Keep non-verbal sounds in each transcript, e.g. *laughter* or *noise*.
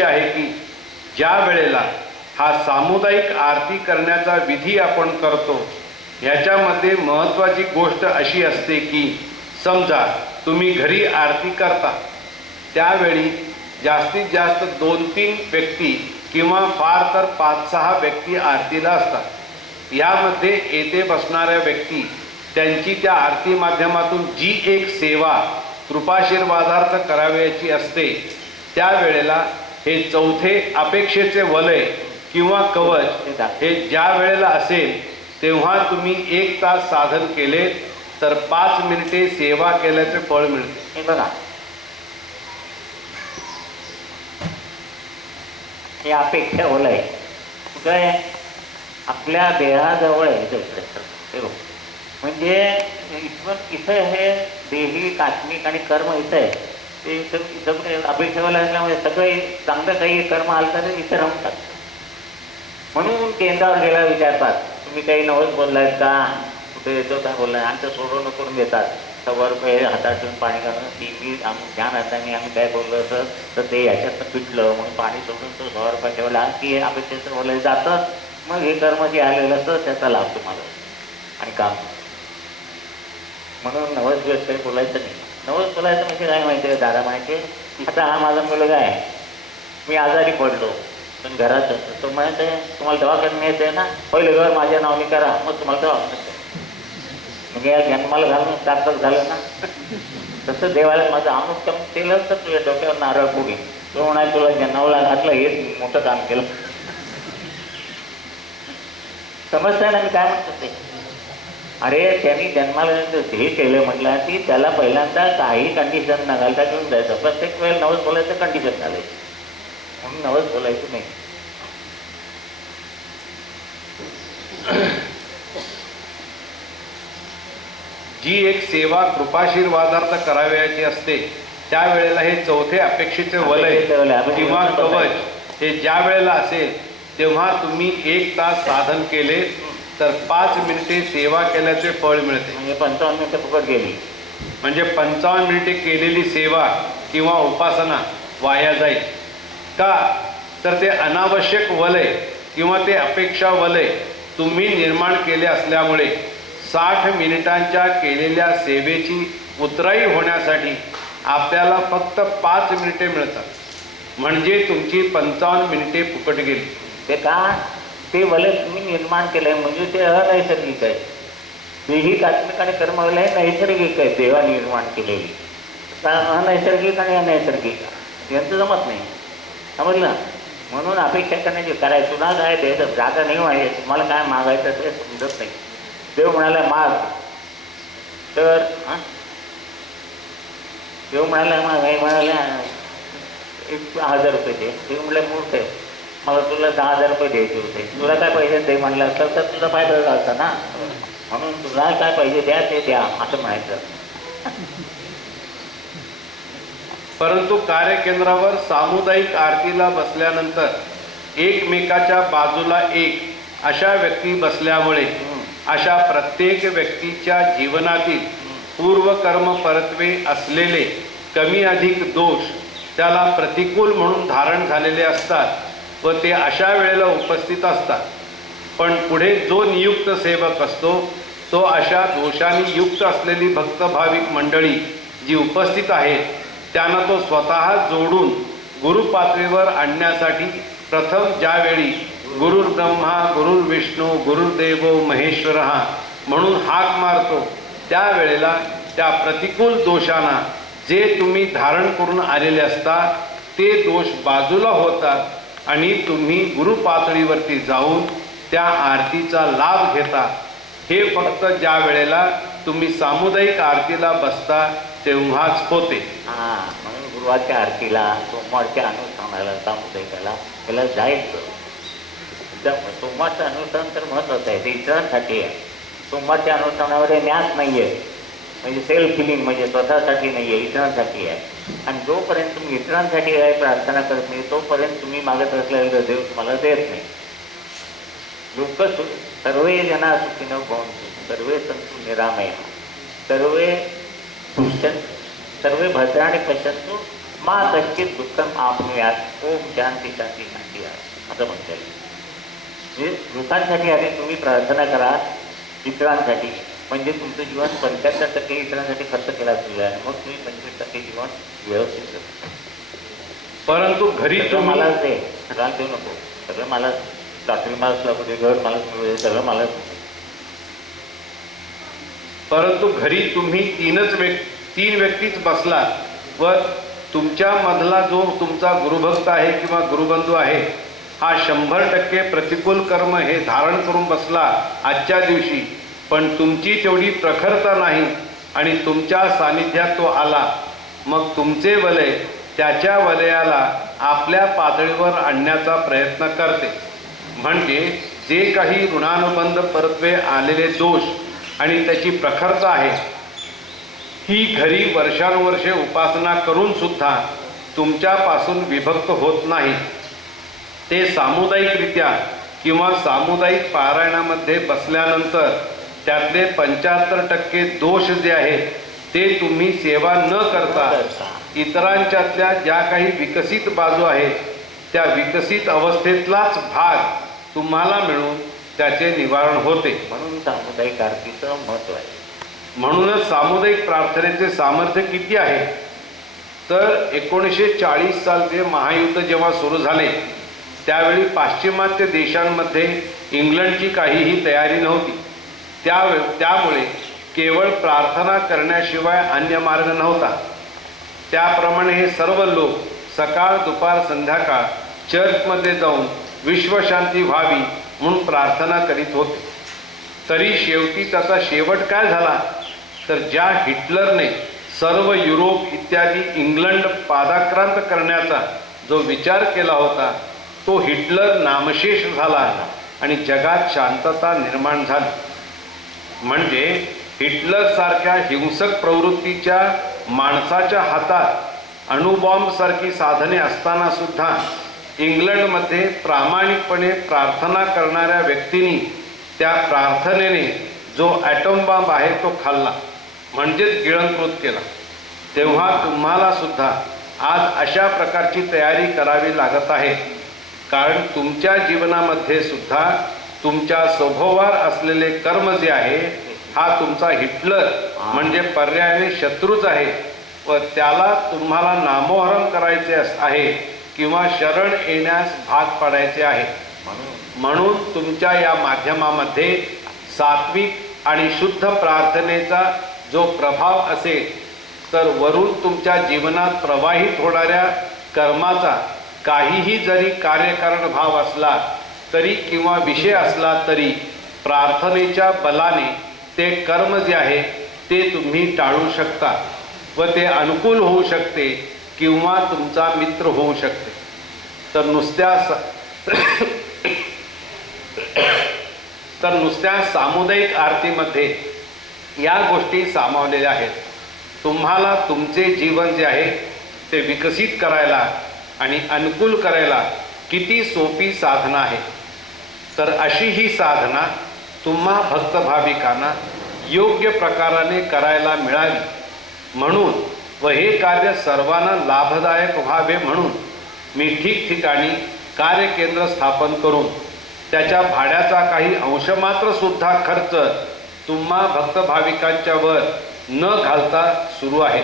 आहे की ज्या वेळेला हा सामुदायिक आरती करण्याचा विधी आपण करतो ह्याच्यामध्ये महत्त्वाची गोष्ट अशी असते की समजा तुम्ही घरी आरती करता त्यावेळी जास्तीत जास्त दोन तीन व्यक्ती किंवा फार तर पाच सहा व्यक्ती आरतीला असतात. यामध्ये येथे बसणाऱ्या व्यक्ती त्यांची त्या आरती माध्यमातून जी एक सेवा कृपाशीर्वादार्थ करावयाची असते त्यावेळेला हे चौथे अपेक्षेचे वलय किंवा कवच हे ज्या वेळेला असेल तेव्हा तुम्ही एक तास साधन केले तर पाच मिनिटे सेवा केल्याचे फळ मिळते. हे बघा. हे अपेक्षा वलय. काय आपल्या देहाजवळ आहे म्हणजे इथं इथं हे देही कात्मिक आणि कर्म इथं आहे. ते इथं इथं असल्यामुळे सगळे चांगलं काही कर्म आलं तर विचार म्हणतात म्हणून केंद्रावर गेला विचारतात तुम्ही काही नवस बोललायत का? कुठे येतो काय बोललाय? आमचं सोडवणूक करून देतात? सव्वा रुपये हातात ठेवून पाणी घालून की मी आम्ही ध्यान असताना आम्ही काय बोललो असं तर ते याच्यातनं पिटलं. म्हणून पाणी सोडून तो सव्वा रुपये ठेवला की हे अपेक्षेचं बोलायला जातं मग हे कर्म जे आलेलं असतं त्याचा लाभ तुम्हाला. आणि काम. म्हणून नवस दिवस काही बोलायचं नाही. नमस् तुला याचं म्हणजे काय माहिती आहे दादा माहिती आहे? आता हा माझा मुलगा आहे. मी आजारी पडलो. पण घरात तो म्हणत आहे तुम्हाला दवाखान्यात न्यायचं आहे ना? पहिले घर माझ्या नावाने करा मग तुम्हाला दवाखान्यात द्या. मग या जन्माला घालून सार्थक झालं ना? तसं देवाला माझं अमुक केलं तर तुझ्या डोक्यावर नारळ पुढे तो म्हणाल तुला जन्माला घातलं हेच मोठं काम केलं. समजतंय ना मी काय म्हणतो ते अरे त्यांनी जन्माला हे केलं म्हटलं की त्याला पहिल्यांदा काही कंडिशन न घालता घेऊन जायचं प्रत्येक वेळेला नवस बोलायचं कंडिशन घालायचं म्हणून नवस बोलायचं नाही जी एक सेवा कृपाशीर्वादार्थ करावयाची असते त्यावेळेला हे चौथे अपेक्षेचे वलय किंवा. कवच हे ज्या वेळेला असेल तेव्हा तुम्ही एक तास साधन केले तर पाच मिनिटे सेवा केल्याचे फळ मिळते. म्हणजे पंचावन्न मिनिटं फुकट गेली. म्हणजे पंचावन्न मिनिटे केलेली सेवा किंवा उपासना वाया जाईल. का? तर ते अनावश्यक वलय किंवा ते अपेक्षा वलय तुम्ही निर्माण केले असल्यामुळे साठ मिनिटांच्या केलेल्या सेवेची उतराई होण्यासाठी आपल्याला फक्त पाच मिनिटे मिळतात. म्हणजे तुमची पंचावन्न मिनिटे फुकट गेली. ते का? ते वलय तुम्ही निर्माण केलंय म्हणजे ते अनैसर्गिक आहे. तेही तात्मिक आणि कर्मवलय नैसर्गिक आहे देवा निर्माण केलेली. अनैसर्गिक आणि अनैसर्गिक यांचं जमत नाही. समजलं म्हणून अपेक्षा करण्याची करायचं तुला काय द्यायचं जागा नाही आहे. तुम्हाला काय मागायचं ते समजत नाही. देव म्हणाला माग. तर हां? देव म्हणाला माग. हे एक हजार रुपये दे. ते म्हणले मूर्ख आहे. मला तुला दहा हजार रुपये द्यायचे होते. तुला काय पाहिजे ते म्हणलं असतं तर तुझा फायदा झाला ना. म्हणून तुला काय पाहिजे द्या ते द्या असं म्हणायचं. परंतु कार्यकेंद्रावर सामुदायिक आरतीला बसल्यानंतर एकमेकाच्या बाजूला एक अशा व्यक्ती बसल्यामुळे अशा प्रत्येक व्यक्तीच्या जीवनातील पूर्वकर्म परत्वे असलेले कमी अधिक दोष त्याला प्रतिकूल म्हणून धारण झालेले असतात. व ते अशा वेळेला उपस्थित असतात. पण पुढे जो नियुक्त सेवक असतो तो अशा दोषांनी युक्त असलेली भक्तभाविक मंडळी जी उपस्थित आहेत त्यांना तो स्वतः जोडून गुरुपातळीवर आणण्यासाठी प्रथम ज्यावेळी गुरुर ब्रह्मा गुरुर विष्णू गुरुर्देवो महेश्वर म्हणून हाक मारतो त्यावेळेला त्या प्रतिकूल दोषांना जे तुम्ही धारण करून आलेले असता ते दोष बाजूला होतात आणि तुम्ही गुरुपातळीवरती जाऊन त्या आरतीचा लाभ घेता. हे फक्त ज्या वेळेला तुम्ही सामुदायिक आरतीला बसता तेव्हाच होते. हां म्हणून गुरुवारच्या आरतीला सोमवारच्या अनुष्ठानाला सामुदायिकाला त्याला जायचं सोमवारचं अनुष्ठान तर महत्त्वाचं आहे ते इतरांसाठी आहे. सोमवारच्या अनुष्ठानामध्ये न्यास नाही आहे म्हणजे सेल्फ फिलिंग म्हणजे स्वतःसाठी नाही आहे इतरांसाठी आहे. आणि जोपर्यंत तुम्ही इतरांसाठी आहे प्रार्थना करत नाही तोपर्यंत तुम्ही मागत असलेलं देव तुम्हाला देत नाही. लोक सु सर्वे जना सुखीनं भवन्तु सर्वे सन्तु निरामय. सर्वे पश्यन् सर्वे भद्राने पश्यंतु मा कश्चित दुःखम आपणूयात ओम शांती शांती शांती आहे असं म्हणता येईल म्हणजे मृतांसाठी आधी तुम्ही प्रार्थना करा इतरांसाठी. म्हणजे तुमचं जीवन पंच्याहत्तर टक्के इतरांसाठी खर्च केला असेल आणि मग तुम्ही पंचवीस टक्के जीवन व्यवस्थित. परंतु घरी मलाच दे. सगळं देऊ नको. सगळं मला रात्री मलाच लागू दे घर मलाच मिळू दे सगळं मलाच परंतु घरी तुम्ही तीनच व्यक् तीन व्यक्तीच बसला व तुमच्या मधला जो तुमचा गुरुभक्त आहे किंवा गुरुबंधू आहे हा शंभर टक्के प्रतिकूल कर्म हे धारण करून बसला आजच्या दिवशी. पण तुमची तेवढी प्रखरता नाही आणि तुमच्या सानिध्यात तो आला मग तुमचे वलय त्याच्या वलयाला आपल्या पातळीवर आणण्याचा प्रयत्न करते. म्हणजे जे काही ऋणानुबंध परत्वे आलेले दोष आणि त्याची प्रखरता आहे ही घरी वर्षानुवर्षे उपासना करून सुद्धा तुमच्यापासून विभक्त होत नाही. ते सामुदायिकरित्या किंवा सामुदायिक पारायणामध्ये बसल्यानंतर त्यातले पंच्याहत्तर टक्के दोष जे आहेत ते तुम्ही सेवा न करता इतरांच्यातल्या ज्या काही विकसित बाजू आहेत त्या विकसित अवस्थेतलाच भाग तुम्हाला मिळून त्याचे निवारण होते. म्हणून सामुदायिक आरतीचं महत्त्व आहे. म्हणूनच सामुदायिक प्रार्थनेचे सामर्थ्य किती आहे? तर एकोणीसशे चाळीस सालचे महायुद्ध जेव्हा सुरू झाले त्यावेळी पाश्चिमात्य देशांमध्ये इंग्लंडची काहीही तयारी नव्हती. त्या त्यामुळे केवळ प्रार्थना करण्याशिवाय अन्य मार्ग नव्हता. त्याप्रमाणे हे सर्व लोक सकाळ दुपार संध्याकाळ चर्चमध्ये जाऊन विश्वशांती व्हावी म्हणून प्रार्थना करीत होते. तरी शेवटी त्याचा शेवट काय झाला? तर ज्या हिटलरने सर्व युरोप इत्यादी इंग्लंड पादाक्रांत करण्याचा जो विचार केला होता तो हिटलर नामशेष झाला आणि जगात शांतता निर्माण झाली. म्हणजे हिटलर सारख्या हिंसक प्रवृत्तीच्या माणसाच्या हातात अणुबॉम्ब सारखी साधने असताना सुद्धा इंग्लंडमध्ये प्रामाणिकपणे प्रार्थना करणाऱ्या व्यक्तींनी त्या प्रार्थनेने जो ॲटम बॉम्ब आहे तो खाल्ला म्हणजेच गिळंकृत केला. तेव्हा तुम्हाला सुद्धा आज अशा प्रकारची तयारी करावी लागत आहे. कारण तुमच्या जीवनामध्ये सुद्धा तुमच्या स्वभावावर असलेले कर्म जे आहे हा तुमचा हिटलर म्हणजे पर्यायाने शत्रूच आहे. व त्याला तुम्हाला नामोहरम करायचे आहे किंवा शरण येण्यास भाग पाडायचे आहे. म्हणून तुमच्या या माध्यमामध्ये सात्विक आणि शुद्ध प्रार्थनेचा जो प्रभाव असेल तर वरून तुमच्या जीवनात प्रवाहित होणाऱ्या कर्माचा काहीही जरी कार्यकारण भाव असला तरी किंवा विषय असला तरी प्रार्थनेच्या बलाने ते कर्म जे आहे ते तुम्ही टाळू शकता व ते अनुकूल होऊ शकते किंवा तुमचा मित्र होऊ शकते. तर नुसत्या स- *coughs* तर नुसत्या सामुदायिक आरतीमध्ये या गोष्टी सामावलेल्या आहेत. तुम्हाला तुमचे जीवन जे आहे ते विकसित करायला आणि अनुकूल करायला किती सोपी साधना आहे. तर अशी ही साधना तुम्हा भक्त भाविकांना योग्य प्रकाराने करायला मिळावी म्हणून व हे कार्य सर्वांना लाभदायक व्हावे म्हणून मी ठिकठिकाणी कार्यकेंद्र स्थापन करून त्याच्या भाड्याचा काही अंश मात्र सुद्धा खर्च तुम्हा भक्त भाविकांच्या वर न घालता सुरू आहे.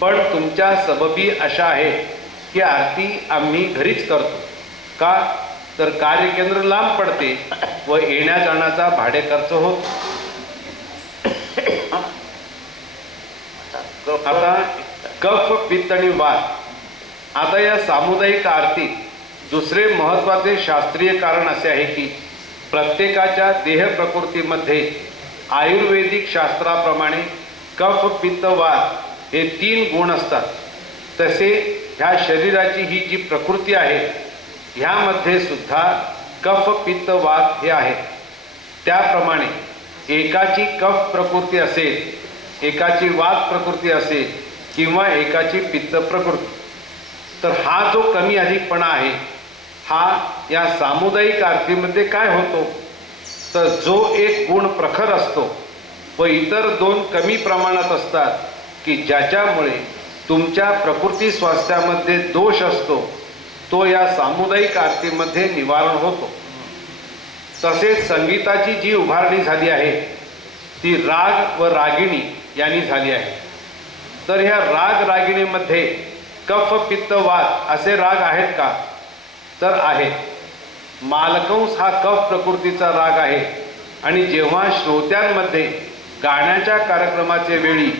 पण तुमच्या सबबी अशा आहे की आरती आम्ही घरीच करतो. का? तर कार्यकेंद्र लांब पडते व येण्या जाण्याचा भाडे खर्च होत. आता कफ पित्त आणि वात. आता या सामुदायिक आरतीत दुसरे महत्त्वाचे शास्त्रीय कारण असे आहे की प्रत्येकाच्या देह प्रकृतीमध्ये आयुर्वेदिक शास्त्राप्रमाणे कफ पित्त वात हे तीन गुण असतात. तसे ह्या शरीराची ही जी प्रकृती आहे ह्यामध्ये सुद्धा कफ पित्त वात हे आहेत. त्याप्रमाणे एकाची कफ प्रकृती असेल एकाची वात प्रकृती असेल किंवा एकाची पित्त प्रकृती. तर हा जो कमी अधिकपणा आहे हा या सामुदायिक आरतीमध्ये काय होतो? तर जो एक गुण प्रखर असतो व इतर दोन कमी प्रमाणात असतात की ज्याच्यामुळे तुमच्या प्रकृती स्वास्थ्यामध्ये दोष असतो तो या सामुदायिक आरतीमध्ये निवारण होतो. तसेच संगीताची जी उभारणी झाली आहे ती राग व रागिणी यांनी झाली आहे. तर ह्या राग रागिणीमध्ये कफ पित्त वात असे राग आहेत का? तर आहेत. मालकंस हा कफ प्रकृतीचा राग आहे. आणि जेव्हा श्रोत्यांमध्ये गाण्याच्या कार्यक्रमाचे वेळी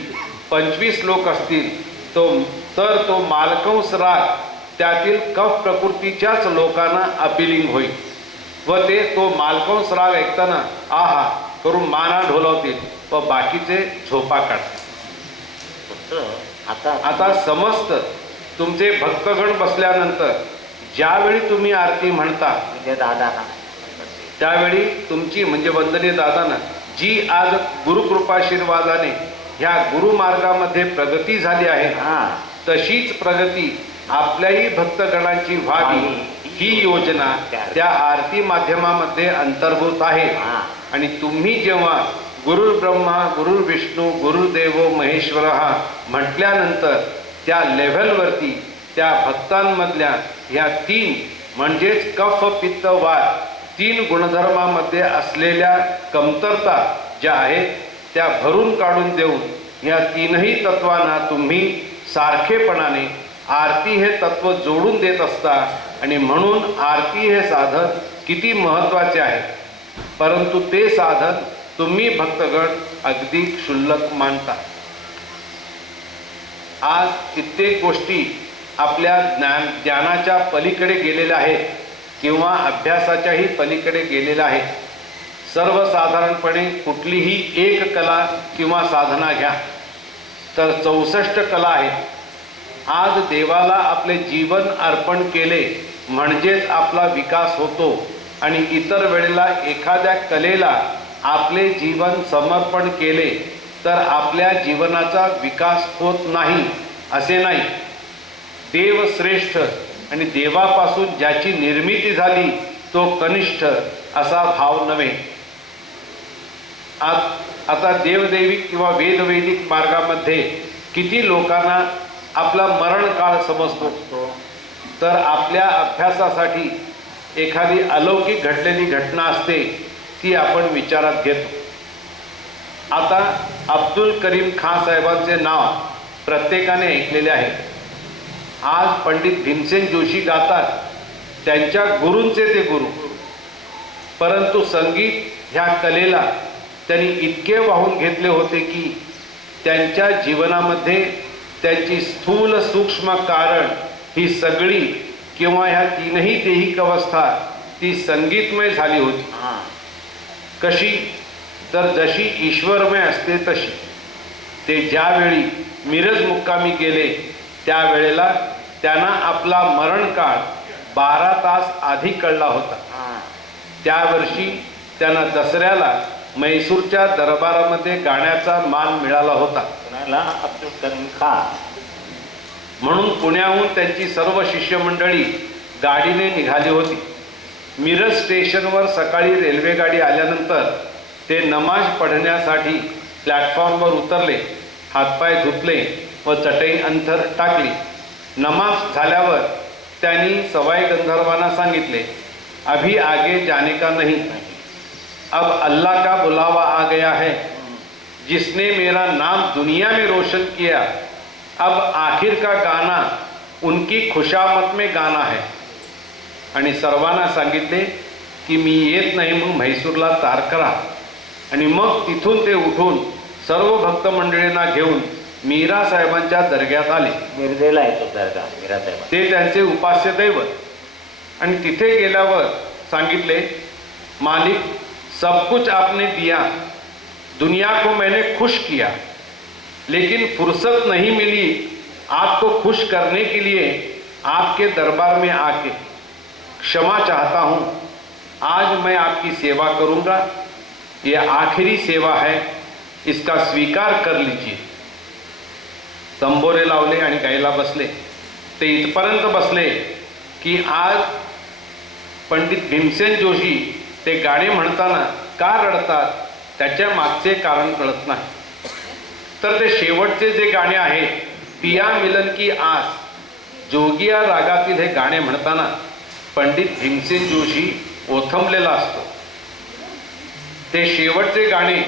पंचवीस लोक असतील तो तर तो मालकंस राग त्यातील कफ प्रकृतीच्याच लोकांना अपिलिंग होईल. व ते तो मालकंस राग ऐकताना आहा करून माना ढोलवतील. व बाकीचे झोपा काढतील. आता आता समस्त तुमचे भक्तगण बसल्यानंतर ज्यावेळी तुम्ही आरती म्हणता म्हणजे दादा त्यावेळी तुमची म्हणजे वंदनीय दादानं जी आज गुरुकृपाशीर्वादाने ह्या गुरुमार्गामध्ये प्रगती झाली आहे हा. तशीच प्रगती आपल्याही भक्तगणांची व्हावी ही योजना त्या आरती माध्यमामध्ये अंतर्भूत आहे. आणि तुम्ही जेव्हा गुरु ब्रह्मा गुरु विष्णू गुरुदेवो महेश्वर हा म्हटल्यानंतर त्या लेव्हलवरती त्या भक्तांमधल्या ह्या तीन म्हणजेच कफ पित्त वात तीन गुणधर्मामध्ये असलेल्या कमतरता ज्या आहेत त्या भरून काढून देऊन या तीनही तत्वांना तुम्ही सारखेपणाने आरती हे तत्व जोडून देत असता आणि म्हणून आरती हे साधन किती महत्त्वाचे आहे. परंतु ते साधन तुम्ही भक्तगण अगदी क्षुल्लक मानता. आज कित्येक गोष्टी आपल्या ज्ञान ज्ञानाच्या पलीकडे गेलेल्या आहेत किंवा अभ्यासाच्याही पलीकडे गेलेल्या आहेत. सर्वसाधारणपणे कुठलीही एक कला किंवा साधना घ्या. तर चौसष्ट कला आहेत. आज देवाला आपले जीवन अर्पण केले म्हणजेच आपला विकास होतो आणि इतर वेळेला एखाद्या कलेला आपले जीवन समर्पण केले तर आपल्या जीवनाचा विकास होत नाही असे नाही. देव श्रेष्ठ आणि देवापासून ज्याची निर्मिती झाली तो कनिष्ठ असा भाव नव्हे. आता देवदैविक किंवा वेदवैदिक मार्गामध्ये किती लोकांना आपला मरण काळ समजतो. तर आपल्या अभ्यासासाठी एखादी अलौकिक घडलेली घटना असते ती आपण विचारात घेतो. आता अब्दुल करीम खान साहेबांचे नाव प्रत्येकाने ऐकलेले आहे. आज पंडित भीमसेन जोशी गातात त्यांच्या गुरूंचे ते गुरु. परंतु संगीत ह्या कलेला त्यांनी इतके वाहून घेतले होते की त्यांच्या जीवनामध्ये त्यांची स्थूल सूक्ष्म कारण ही सगळी किंवा ह्या तीनही देहिक अवस्था ती संगीतमय झाली होती. हा. कशी? तर जशी ईश्वरमय असते तशी. ते ज्यावेळी मिरज मुक्कामी गेले त्यावेळेला त्यांना आपला मरणकाळ बारा तास आधी कळला होता. त्या वर्षी त्यांना दसऱ्याला म्हैसूरच्या दरबारामध्ये गाण्याचा मान मिळाला होता. कुणाला अब्दुल करीम खान म्हणून पुण्याहून त्यांची सर्व शिष्यमंडळी गाडीने निघाली होती. मिरज स्टेशनवर सकाळी रेल्वेगाडी आल्यानंतर ते नमाज पढण्यासाठी प्लॅटफॉर्मवर उतरले हातपाय धुतले व चटई अंतर टाकली. नमाज झाल्यावर त्यांनी सवाई गंधर्वांना सांगितले अभी आगे जाने का नहीं. अब अल्लाह का बुलावा आ गया है. जिसने मेरा नाम दुनिया में रोशन किया अब आखिर का गाना उनकी खुशामत में गाना है। आणि सर्वांना सांगितले की मी येत नाही मग म्हैसूरला तार करा. आणि मग तिथून ते उठून सर्व भक्त मंडळींना घेऊन मीरा साहेबांच्या दर्ग्यात आले. मिरजेला येतो दर्गा मीरासाहेब ते त्यांचे उपास्य दैवत. आणि तिथे गेल्यावर सांगितले मालिक सब कुछ आपने दिया दुनिया को मैंने खुश किया, लेकिन फुर्सत नहीं मिली आपको खुश करने के लिए आपके दरबार में आके। क्षमा चाहता हूँ, आज मैं आपकी सेवा करूँगा। ये आखिरी सेवा है, इसका स्वीकार कर लीजिए। तंबोरे लावले आणि गायला बसले, ते इथपर्यंत बसले की आज पंडित भीमसेन जोशी ते गाणे म्हणताना का रडतात? त्याच्या मागचे कारण कळत नाही. तर ते शेवटचे जे गाणे आहे पिया मिलन की आस जोगिया रागातील हे गाणे म्हणताना पंडित भीमसेन जोशी ओथंबलेला असतो. ते शेवटचे गाणे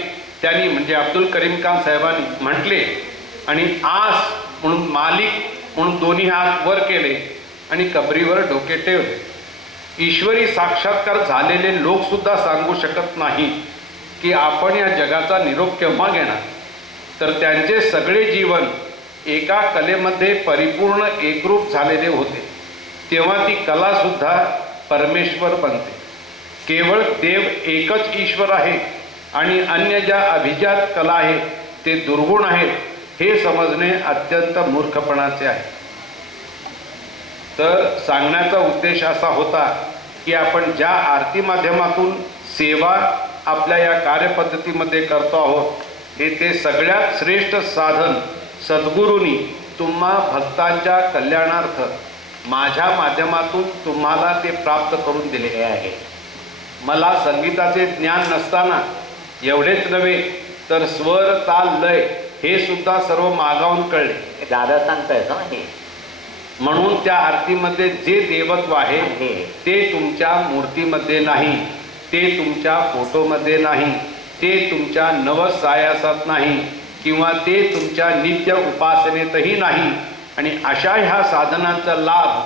त्यांनी म्हणजे अब्दुल करीम खान साहेबांनी म्हटले आणि आस म्हणून मालिक म्हणून दोन्ही हात वर केले आणि कबरीवर डोके ठेवले. ईश्वरी साक्षात्कार झालेले लोकसुद्धा सांगू शकत नाही की आपण या जगाचा निरोप केव्हा घेणार? तर त्यांचे सगळे जीवन एका कलेमध्ये परिपूर्ण एकरूप झालेले होते. तेव्हा ती कलासुद्धा परमेश्वर बनते. केवळ देव एकच ईश्वर आहे आणि अन्य ज्या अभिजात कला आहेत ते दुर्गुण आहेत हे समजणे अत्यंत मूर्खपणाचे आहे. तर सांगण्याचा उद्देश असा होता की आपण ज्या आरती माध्यमातून सेवा आपल्या या कार्यपद्धतीमध्ये करतो आहोत. हे ते सगळ्यात श्रेष्ठ साधन सद्गुरूंनी तुम्हा भक्तांच्या कल्याणार्थ माझ्या माध्यमातून तुम्हाला ते प्राप्त करून दिले हे आहे. मला संगीताचे ज्ञान नसताना एवढेच नव्हे तर स्वर ताल लय हे सुद्धा सर्व मागावून कळले. दादा सांगतायत ना हे? म्हणून त्या आरतीमध्ये जे देवत्व आहे. ते तुमच्या मूर्तीमध्ये नाही. ते तुमच्या फोटोमध्ये नाही ते तुमच्या नवसायासात नाही किंवा ते तुमच्या नित्य उपासनेतही नाही. आणि अशा ह्या साधनांचा लाभ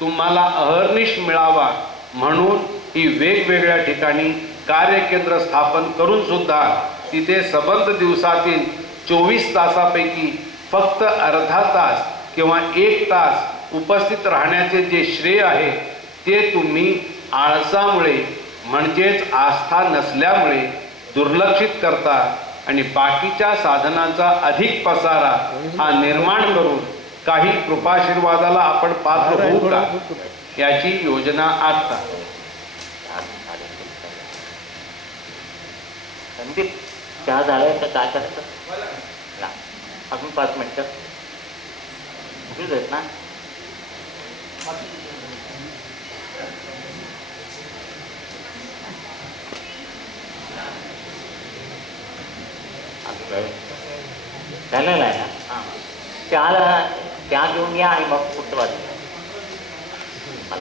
तुम्हाला अहर्निश मिळावा म्हणून ही वेगवेगळ्या ठिकाणी कार्यकेंद्र स्थापन करून सुद्धा तिथे सबंध दिवसातील चोवीस तासापैकी फक्त अर्धा तास किंवा एक तास उपस्थित राहण्याचे जे श्रेय आहे ते तुम्ही आळसामुळे म्हणजेच आस्था नसल्यामुळे दुर्लक्षित करता आणि बाकीच्या साधनांचा अधिक पसारा हा निर्माण करून काही कृपाशीर्वादाला आपण पात्र होऊ का? याची योजना आखता संदीप चहा झालाय तर काय करायचं अजून पाच मिनिटं. ना? झालेला आहे ना हां चहाला चहा घेऊन या आणि मग पुढचं वाजू